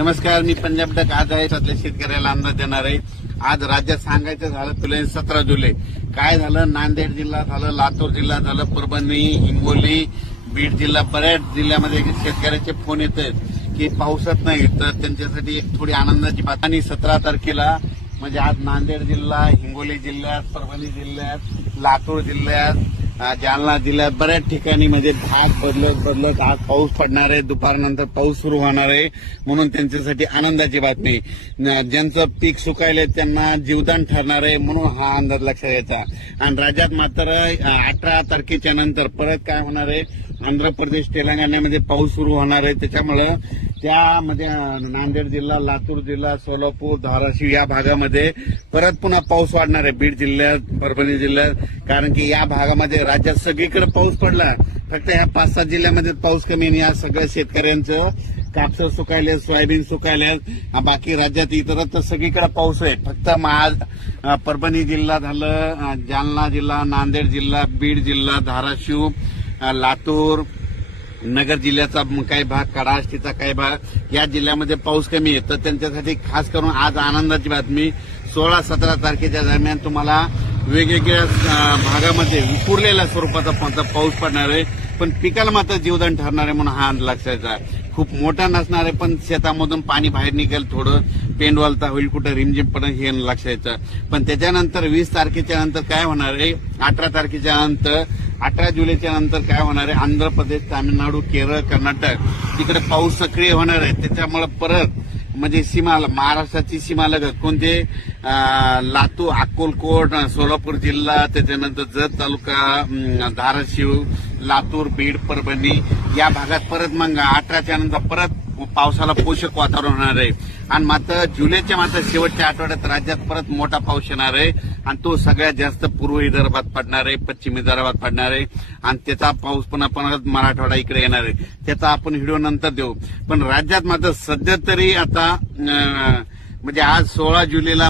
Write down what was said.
नमस्कार, मी पंजाब डक आज आहे त्यातल्या शेतकऱ्याला अंदाज देणार आहे। आज राज्यात सांगायचं झालं तुला 17 जुलै काय झालं, नांदेड जिल्हा झालं, लातूर जिल्हा झालं, परभणी, हिंगोली, बीड जिल्हा, बऱ्याच जिल्ह्यामध्ये शेतकऱ्याचे फोन येत आहेत की पावसात नाही, तर त्यांच्यासाठी एक थोडी आनंदाची बात। आणि 17 तारखेला म्हणजे आज नांदेड जिल्हा, हिंगोली जिल्ह्यात, परभणी जिल्ह्यात, लातूर जिल्ह्यात, जालना जिल्ह्यात बऱ्याच ठिकाणी म्हणजे भाग बदलत आज पाऊस पडणार आहे। दुपारनंतर पाऊस सुरू होणार आहे, म्हणून त्यांच्यासाठी आनंदाची बातमी। ज्यांचं पीक सुकायले त्यांना जीवदान ठरणार आहे, म्हणून हा अंदाज लक्षात घ्यायचा। आणि राज्यात मात्र 18 तारखेच्या नंतर परत काय होणार आहे, आंध्र प्रदेश, तेलंगणामध्ये पाऊस सुरू होणार आहे। त्याच्यामुळे त्यामध्ये नांदेड जिल्हा, लातूर जिल्हा, सोलापूर, धाराशिव या भागामध्ये परत पुन्हा पाऊस वाढणार आहे। बीड जिल्ह्यात, परभणी जिल्ह्यात, कारण की या भागामध्ये राज्यात सगळीकडे पाऊस पडला, फक्त ह्या 5-7 जिल्ह्यामध्ये पाऊस कमी आहे। या सगळ्या शेतकऱ्यांचं कापसं सुकायले, सोयाबीन सुकायले, बाकी राज्यात इतरत्र सगळीकडे पाऊस आहे। फक्त परभणी जिल्हा झालं, जालना जिल्हा, नांदेड जिल्हा, बीड जिल्हा, धाराशिव, लातूर, नगर जिल्ह्याचा काही भाग, कडाष्टीचा काही भाग या जिल्ह्यामध्ये पाऊस कमी आहे। तर त्यांच्यासाठी खास करून आज आनंदाची बातमी, 16-17 तारखेच्या दरम्यान तुम्हाला वेगवेगळ्या भागामध्ये विखुरलेल्या स्वरूपाचा पाऊस पडणार आहे, पण पिकाला मात्र जीवदान ठरणार आहे, म्हणून हा लक्षाचा। खूप मोठा नसणार आहे, पण शेतामधून पाणी बाहेर निघेल, थोडं पेंडवालता होईल, कुठं रिमझिम पडेल हे लक्षायचं। पण त्याच्यानंतर 20 तारखेच्या नंतर काय होणार आहे, 18 तारखेच्या नंतर, 18 जुलैच्या नंतर काय होणार आहे, आंध्र प्रदेश, तामिळनाडू, केरळ, कर्नाटक तिकडे पाऊस सक्रिय होणार आहे। त्याच्यामुळे परत म्हणजे सीमाला, महाराष्ट्राची सीमा लगत कोणते, लातूर, अक्कलकोट, सोलापूर जिल्हा, त्याच्यानंतर जत तालुका, धाराशिव, लातूर, बीड, परभणी या भागात परत मग 18च्या नंतर परत पावसाला पोषक वातावरण होणार आहे। आणि मात्र जुलैच्या मात्र शेवटच्या आठवड्यात राज्यात परत मोठा पाऊस येणार आहे, आणि तो सगळ्यात जास्त पूर्व विदर्भात पडणार आहे, पश्चिम विदर्भात पडणार आहे, आणि त्याचा पाऊस पुन्हा मराठवाडा इकडे येणार आहे। त्याचा आपण व्हिडिओ नंतर देऊ। पण राज्यात मात्र सध्या तरी आता म्हणजे आज 16 जुलैला